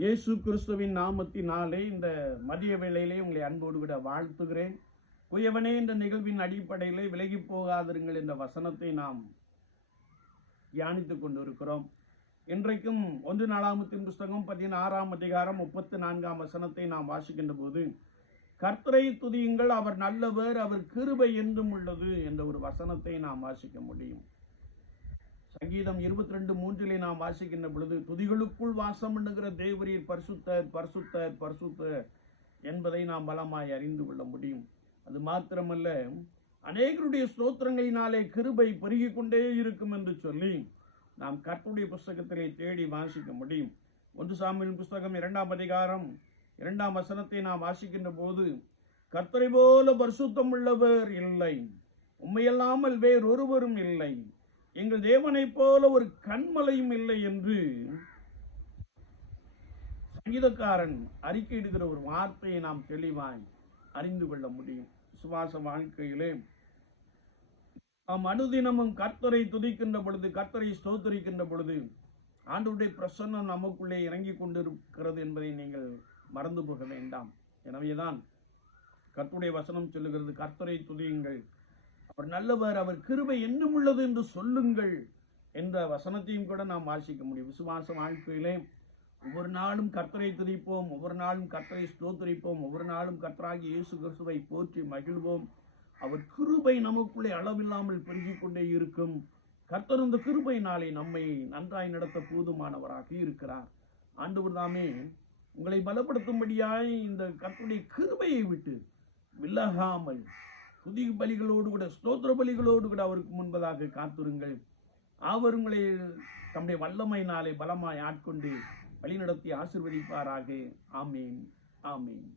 இயேசு கிறிஸ்துவின் நாமத்தினாலே இந்த மதிய வேளையிலே உங்களை அன்போடு விட வாழ்த்துகிறேன். குயவனே, இந்த நிகழ்வின் அடிப்படையிலே விலகி போகாதிருங்கள் என்ற வசனத்தை நாம் தியானித்துக் கொண்டிருக்கிறோம். இன்றைக்கும் 1 நாளாகமத்தின் புஸ்தகம் 16ஆம் அதிகாரம் 34ஆம் வசனத்தை நாம் வாசிக்கின்ற போது, கர்த்தரை துதியுங்கள், அவர் நல்லவர், அவர் கிருபை என்றும் உள்ளது என்ற ஒரு வசனத்தை நாம் வாசிக்க முடியும். சங்கீதம் 22:3 நாம் வாசிக்கின்ற பொழுது, துதிகளுக்குள் வாசம் பண்ணுகிற தேவரீர் பரிசுத்தர் பரிசுத்தர் பரிசுத்தர் என்பதை நாம் பலமாய் அறிந்து கொள்ள முடியும். அது மாத்திரமல்ல, அநேகருடைய ஸ்தோத்திரங்களினாலே கிருபை பெருகிக் கொண்டே இருக்கும் என்று சொல்லி நாம் கர்த்தருடைய புஸ்தகத்திலே தேடி வாசிக்க முடியும். 1 சாமுவேல் புஸ்தகம் 2ஆம் அதிகாரம் 2ஆம் வசனத்தை நாம் வாசிக்கின்ற போது, கர்த்தரை போல பரிசுத்தம் உள்ளவர் இல்லை, உம்மையல்லாமல் வேறொருவரும் இல்லை, எங்கள் தேவனைப் போல ஒரு கன்மலையும் இல்லை என்று சங்கீதக்காரன் அறிக்கையிடுகிற ஒரு வார்த்தையை நாம் தெளிவாய் அறிந்து கொள்ள முடியும். விசுவாச வாழ்க்கையிலே நாம் அனுதினமும் கர்த்தரை துதிக்கின்ற பொழுது, கர்த்தரை ஸ்தோத்திரிக்கின்ற பொழுது, ஆண்டவருடைய பிரசன்னம் நமக்குள்ளே இறங்கி கொண்டிருக்கிறது என்பதை நீங்கள் மறந்து போக வேண்டாம். எனவேதான் கர்த்தருடைய வசனம் சொல்லுகிறது, கர்த்தரை துதியுங்கள், அவர் நல்லவர், அவர் கிருபை என்றும் உள்ளது என்று சொல்லுங்கள் என்ற வசனத்தையும் கூட நாம் வாசிக்க முடியும். விசுவாச வாழ்க்கையிலே ஒவ்வொரு நாளும் கர்த்தரை துதிப்போம், ஒவ்வொரு நாளும் கர்த்தரை ஸ்தோத்திரிப்போம், ஒவ்வொரு நாளும் கர்த்தராகிய இயேசு கிறிஸ்துவை போற்றி மகிழ்வோம். அவர் கிருபை நமக்குள்ளே அளவில்லாமல் பெருகிக் கொண்டே இருக்கும். கர்த்தர் இந்த கிருபையினாலே நம்மை நன்றாய் நடத்த போதுமானவராக இருக்கிறார். ஆண்டவர் தாமே உங்களை பலப்படுத்தும்படியாய் இந்த கர்த்தருடைய கிருபையை விட்டு விலகாமல் துதி பலிகளோடு கூட, ஸ்தோத்திர பலிகளோடு கூட அவருக்கு முன்பதாக காத்திருங்கள். அவர் உங்களை தம்முடைய வல்லமையினாலே பலமாய் ஆட்கொண்டு வழிநடத்தி ஆசீர்வதிப்பாராக. ஆமீன், ஆமீன்.